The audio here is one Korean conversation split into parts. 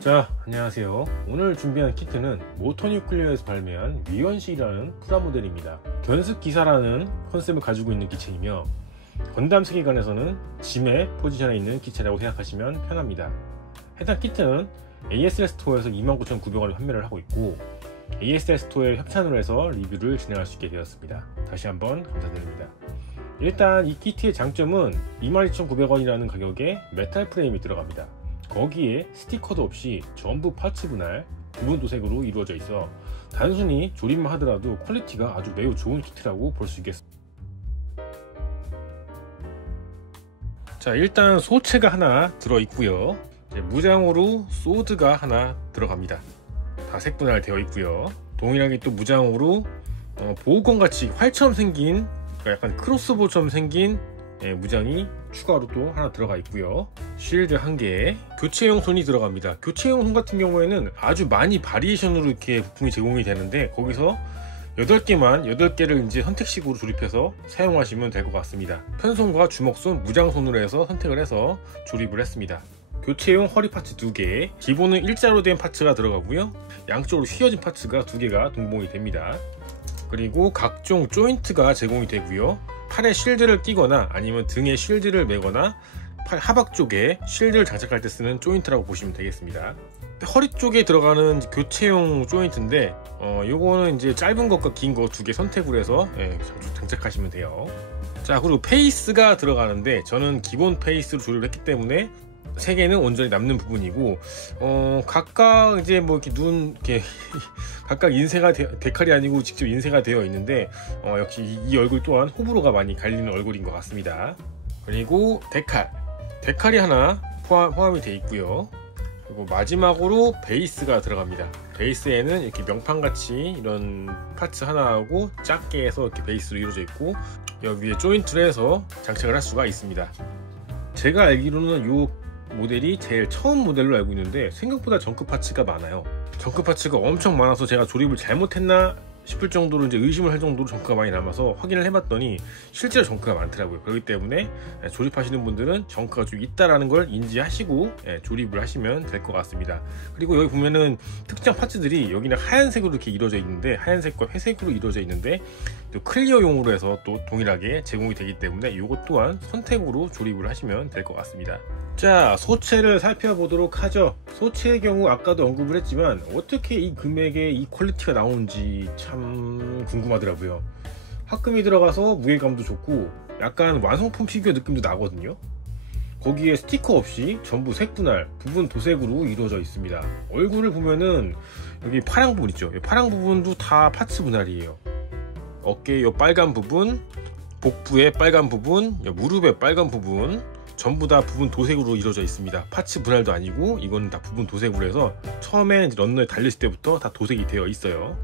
자, 안녕하세요. 오늘 준비한 키트는 모터뉴클리어에서 발매한 위원시라는 프라모델입니다. 견습기사라는 컨셉을 가지고 있는 기체이며 건담 세계관에서는 짐의 포지션에 있는 기체라고 생각하시면 편합니다. 해당 키트는 ASL 스토어에서 29,900원에 판매를 하고 있고 ASL 스토어에 협찬으로 해서 리뷰를 진행할 수 있게 되었습니다. 다시 한번 감사드립니다. 일단 이 키트의 장점은 22,900원이라는 가격에 메탈 프레임이 들어갑니다. 거기에 스티커도 없이 전부 파츠 분할, 부분 도색으로 이루어져 있어 단순히 조립만 하더라도 퀄리티가 아주 매우 좋은 키트라고 볼 수 있겠습니다. 자, 일단 소체가 하나 들어있고요. 무장으로 소드가 하나 들어갑니다. 다 색분할 되어 있고요. 동일하게 또 무장으로 보호건같이 활처럼 생긴, 그러니까 약간 크로스보처럼 생긴 무장이 추가로 또 하나 들어가 있고요. 쉴드 1개, 교체용 손이 들어갑니다. 교체용 손 같은 경우에는 아주 많이 바리에이션으로 이렇게 부품이 제공이 되는데 거기서 8개를 이제 선택식으로 조립해서 사용하시면 될 것 같습니다. 편손과 주먹손, 무장손으로 해서 선택을 해서 조립을 했습니다. 교체용 허리 파츠 2개, 기본은 일자로 된 파츠가 들어가고요. 양쪽으로 휘어진 파츠가 2개가 동봉이 됩니다. 그리고 각종 조인트가 제공이 되고요. 팔에 쉴드를 끼거나 아니면 등에 쉴드를 매거나 팔 하박 쪽에 쉴드를 장착할 때 쓰는 조인트라고 보시면 되겠습니다. 허리 쪽에 들어가는 교체용 조인트인데 요거는 이제 짧은 것과 긴 거 2개 선택으로 해서 장착하시면 돼요. 자, 그리고 페이스가 들어가는데 저는 기본 페이스로 조립을 했기 때문에 3개는 온전히 남는 부분이고 각각 이제 뭐 이렇게 이렇게 각각 인쇄가 데칼이 아니고 직접 인쇄가 되어 있는데 역시 이 얼굴 또한 호불호가 많이 갈리는 얼굴인 것 같습니다. 그리고 데칼이 하나 포함이 되어 있고요. 그리고 마지막으로 베이스가 들어갑니다. 베이스에는 이렇게 명판같이 이런 파츠 하나하고 작게 해서 이렇게 베이스로 이루어져 있고 여기 위에 조인트를 해서 장착을 할 수가 있습니다. 제가 알기로는 이 모델이 제일 처음 모델로 알고 있는데 생각보다 정크 파츠가 많아요. 정크 파츠가 엄청 많아서 제가 조립을 잘못했나 싶을 정도로 이제 의심을 할 정도로 정크가 많이 남아서 확인을 해봤더니 실제로 정크가 많더라고요. 그렇기 때문에 조립하시는 분들은 정크가 좀 있다라는 걸 인지하시고 조립을 하시면 될 것 같습니다. 그리고 여기 보면은 특정 파츠들이 여기는 하얀색으로 이렇게 이루어져 있는데 하얀색과 회색으로 이루어져 있는데 또 클리어용으로 해서 또 동일하게 제공이 되기 때문에 이것 또한 선택으로 조립을 하시면 될 것 같습니다. 자, 소체를 살펴보도록 하죠. 소체의 경우 아까도 언급을 했지만 어떻게 이 금액에 이 퀄리티가 나오는지 참 궁금하더라고요. 합금이 들어가서 무게감도 좋고 약간 완성품 피규어 느낌도 나거든요. 거기에 스티커 없이 전부 색분할, 부분 도색으로 이루어져 있습니다. 얼굴을 보면은 여기 파랑 부분 있죠. 파랑 부분도 다 파츠 분할이에요. 어깨 요 빨간 부분, 복부의 빨간 부분, 무릎의 빨간 부분 전부 다 부분 도색으로 이루어져 있습니다. 파츠 분할도 아니고 이거는 다 부분 도색으로 해서 처음에 런너에 달렸을 때부터 다 도색이 되어 있어요.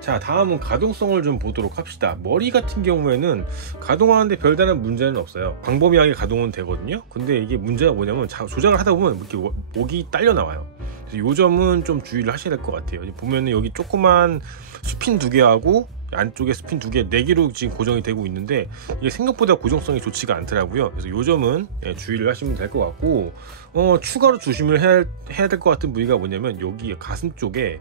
자, 다음은 가동성을 좀 보도록 합시다. 머리 같은 경우에는 가동하는데 별다른 문제는 없어요. 광범위하게 가동은 되거든요. 근데 이게 문제가 뭐냐면 조작을 하다 보면 이렇게 목이 딸려 나와요. 그래서 이 점은 좀 주의를 하셔야 될 것 같아요. 보면은 여기 조그만 스핀 2개하고 안쪽에 스핀 2개, 4개로 지금 고정이 되고 있는데 이게 생각보다 고정성이 좋지가 않더라고요. 그래서 이 점은 주의를 하시면 될 것 같고 추가로 조심을 해야 될 것 같은 부위가 뭐냐면 여기 가슴 쪽에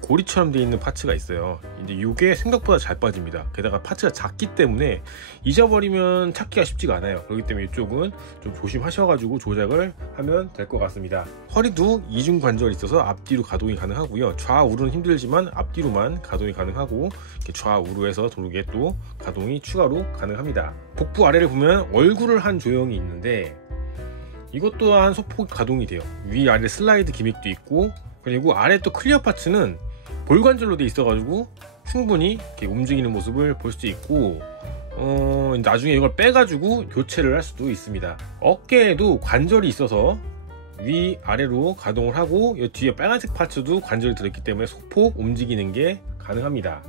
고리처럼 되어 있는 파츠가 있어요. 근데 이게 생각보다 잘 빠집니다. 게다가 파츠가 작기 때문에 잊어버리면 찾기가 쉽지가 않아요. 그렇기 때문에 이쪽은 좀 조심하셔가지고 조작을 하면 될 것 같습니다. 허리도 이중 관절이 있어서 앞뒤로 가동이 가능하고요. 좌우로는 힘들지만 앞뒤로만 가동이 가능하고 이렇게 좌우로해서 도르게 또 가동이 추가로 가능합니다. 복부 아래를 보면 얼굴을 한 조형이 있는데 이것 또한 소폭 가동이 돼요. 위아래 슬라이드 기믹도 있고 그리고 아래 또 클리어 파츠는 볼관절로 돼 있어가지고 충분히 이렇게 움직이는 모습을 볼 수 있고 나중에 이걸 빼가지고 교체를 할 수도 있습니다. 어깨에도 관절이 있어서 위아래로 가동을 하고 이 뒤에 빨간색 파츠도 관절이 들어있기 때문에 소폭 움직이는 게 가능합니다.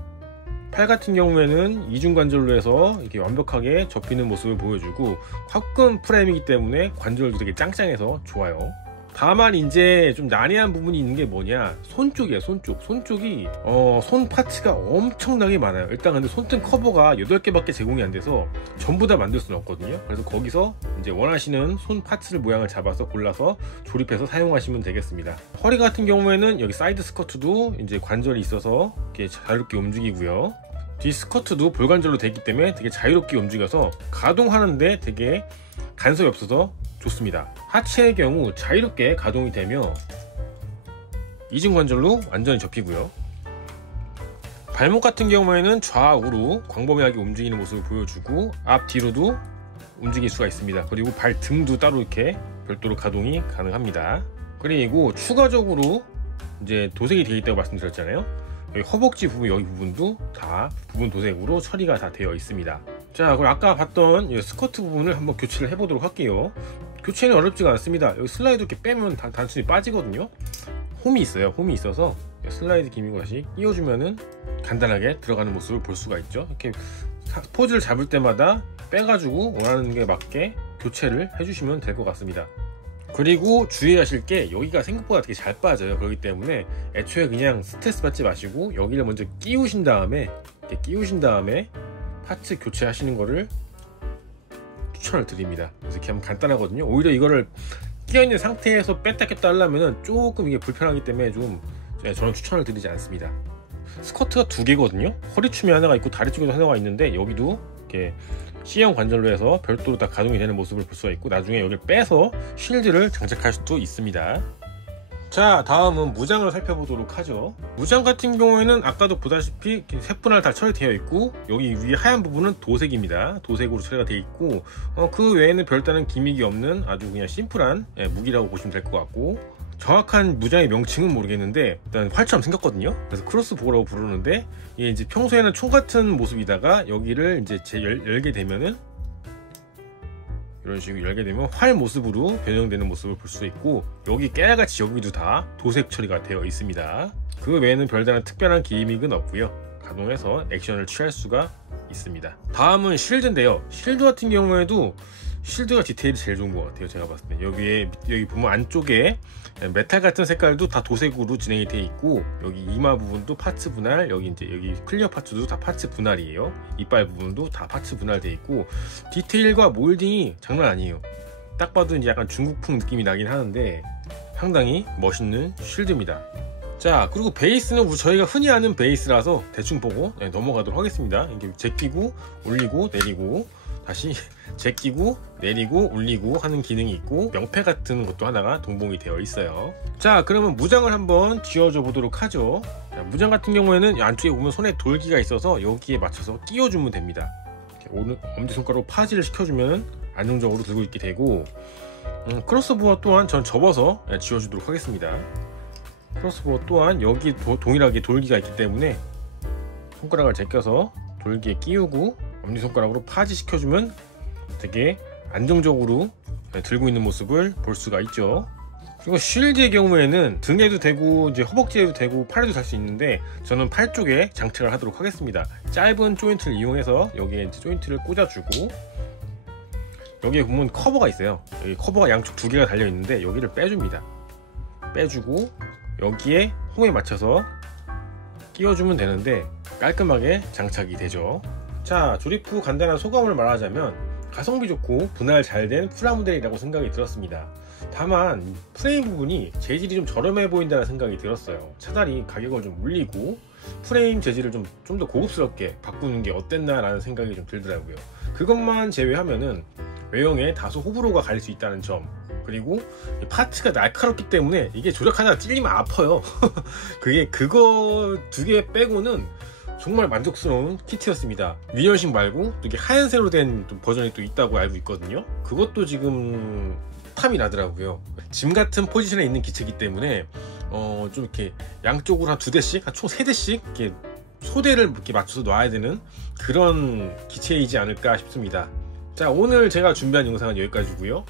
팔 같은 경우에는 이중관절로 해서 이렇게 완벽하게 접히는 모습을 보여주고 합금 프레임이기 때문에 관절도 되게 짱짱해서 좋아요. 다만 이제 좀 난해한 부분이 있는 게 뭐냐, 손 쪽이에요. 손쪽이 손 파츠가 엄청나게 많아요. 일단 근데 손등 커버가 8개밖에 제공이 안 돼서 전부 다 만들 수는 없거든요. 그래서 거기서 이제 원하시는 손 파츠를 모양을 잡아서 골라서 조립해서 사용하시면 되겠습니다. 허리 같은 경우에는 여기 사이드 스커트도 이제 관절이 있어서 이렇게 자유롭게 움직이고요. 뒤 스커트도 볼관절로 되기 때문에 되게 자유롭게 움직여서 가동하는데 되게 간섭이 없어서 좋습니다. 하체의 경우 자유롭게 가동이 되며 이중관절로 완전히 접히고요. 발목 같은 경우에는 좌우로 광범위하게 움직이는 모습을 보여주고 앞뒤로도 움직일 수가 있습니다. 그리고 발 등도 따로 이렇게 별도로 가동이 가능합니다. 그리고 추가적으로 이제 도색이 되어 있다고 말씀드렸잖아요. 여기 허벅지 부분, 여기 부분도 다 부분 도색으로 처리가 다 되어 있습니다. 자, 그럼 아까 봤던 이 스커트 부분을 한번 교체를 해보도록 할게요. 교체는 어렵지가 않습니다. 여기 슬라이드 이렇게 빼면 단순히 빠지거든요. 홈이 있어요. 홈이 있어서 슬라이드 기믹 다시 끼워주면은 간단하게 들어가는 모습을 볼 수가 있죠. 이렇게 포즈를 잡을 때마다 빼가지고 원하는 게 맞게 교체를 해주시면 될 것 같습니다. 그리고 주의하실 게 여기가 생각보다 되게 잘 빠져요. 그렇기 때문에 애초에 그냥 스트레스 받지 마시고 여기를 먼저 끼우신 다음에 이렇게 끼우신 다음에 파츠 교체하시는 거를 추천을 드립니다. 그래서 이렇게 하면 간단하거든요. 오히려 이거를 끼어있는 상태에서 뺐다 꼈다 하려면 조금 이게 불편하기 때문에 좀 저는 추천을 드리지 않습니다. 스커트가 2개거든요. 허리춤이 하나가 있고 다리 쪽에도 하나가 있는데 여기도 이렇게 C형 관절로 해서 별도로 다 가동이 되는 모습을 볼 수가 있고 나중에 여기를 빼서 쉴드를 장착할 수도 있습니다. 자, 다음은 무장을 살펴보도록 하죠. 무장 같은 경우에는 아까도 보다시피 색분할 다 처리되어 있고 여기 위에 하얀 부분은 도색입니다. 도색으로 처리가 되어 있고 그 외에는 별다른 기믹이 없는 아주 그냥 심플한 무기라고 보시면 될 것 같고 정확한 무장의 명칭은 모르겠는데 일단 활처럼 생겼거든요. 그래서 크로스보우라고 부르는데 이게 이제 평소에는 총 같은 모습이다가 여기를 이제 열게 되면은 이런 식으로 열게 되면 활 모습으로 변형되는 모습을 볼 수 있고 여기 깨알같이 여기도 다 도색 처리가 되어 있습니다. 그 외에는 별다른 특별한 기믹은 없고요. 가동해서 액션을 취할 수가 있습니다. 다음은 쉴드인데요. 쉴드 같은 경우에도 쉴드가 디테일이 제일 좋은 것 같아요. 제가 봤을 때 여기 보면 안쪽에 메탈 같은 색깔도 다 도색으로 진행이 되어 있고 여기 이마 부분도 파츠 분할, 여기 클리어 파츠도 다 파츠 분할이에요. 이빨 부분도 다 파츠 분할되어 있고 디테일과 몰딩이 장난 아니에요. 딱 봐도 이제 약간 중국풍 느낌이 나긴 하는데 상당히 멋있는 쉴드입니다. 자, 그리고 베이스는 저희가 흔히 아는 베이스라서 대충 보고 넘어가도록 하겠습니다. 이게 제끼고 올리고 내리고 다시 제끼고 내리고 올리고 하는 기능이 있고 명패 같은 것도 하나가 동봉이 되어 있어요. 자, 그러면 무장을 한번 쥐어줘 보도록 하죠. 자, 무장 같은 경우에는 안쪽에 보면 손에 돌기가 있어서 여기에 맞춰서 끼워주면 됩니다. 이렇게 엄지손가락으로 파지를 시켜주면 안정적으로 들고 있게 되고 크로스보어 또한 전 접어서 쥐어주도록 하겠습니다. 크로스보어 또한 여기 동일하게 돌기가 있기 때문에 손가락을 제껴서 돌기에 끼우고 엄지손가락으로 파지 시켜주면 되게 안정적으로 들고 있는 모습을 볼 수가 있죠. 그리고 쉴드의 경우에는 등에도 되고 이제 허벅지에도 되고 팔에도 달 수 있는데 저는 팔 쪽에 장착을 하도록 하겠습니다. 짧은 조인트를 이용해서 여기에 이제 조인트를 꽂아주고 여기에 보면 커버가 있어요. 여기 커버가 양쪽 2개가 달려 있는데 여기를 빼줍니다. 빼주고 여기에 홈에 맞춰서 끼워주면 되는데 깔끔하게 장착이 되죠. 자, 조립 후 간단한 소감을 말하자면 가성비 좋고 분할 잘 된 프라모델이라고 생각이 들었습니다. 다만 프레임 부분이 재질이 좀 저렴해 보인다는 생각이 들었어요. 차라리 가격을 좀 올리고 프레임 재질을 좀 더 고급스럽게 바꾸는 게 어땠나 라는 생각이 좀 들더라고요. 그것만 제외하면은 외형에 다소 호불호가 갈릴 수 있다는 점, 그리고 파츠가 날카롭기 때문에 이게 조작하다가 찔리면 아파요. 그거 2개 빼고는 정말 만족스러운 키트였습니다. 윈혈식 말고 또 이게 하얀색으로 된 버전이 또 있다고 알고 있거든요. 그것도 지금 탐이 나더라고요. 짐 같은 포지션에 있는 기체이기 때문에 좀 이렇게 양쪽으로 한 2대씩, 총 3대씩 이렇게 소대를 이렇게 맞춰서 놔야 되는 그런 기체이지 않을까 싶습니다. 자, 오늘 제가 준비한 영상은 여기까지고요.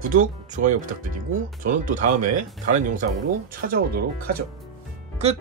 구독, 좋아요 부탁드리고 저는 또 다음에 다른 영상으로 찾아오도록 하죠. 끝!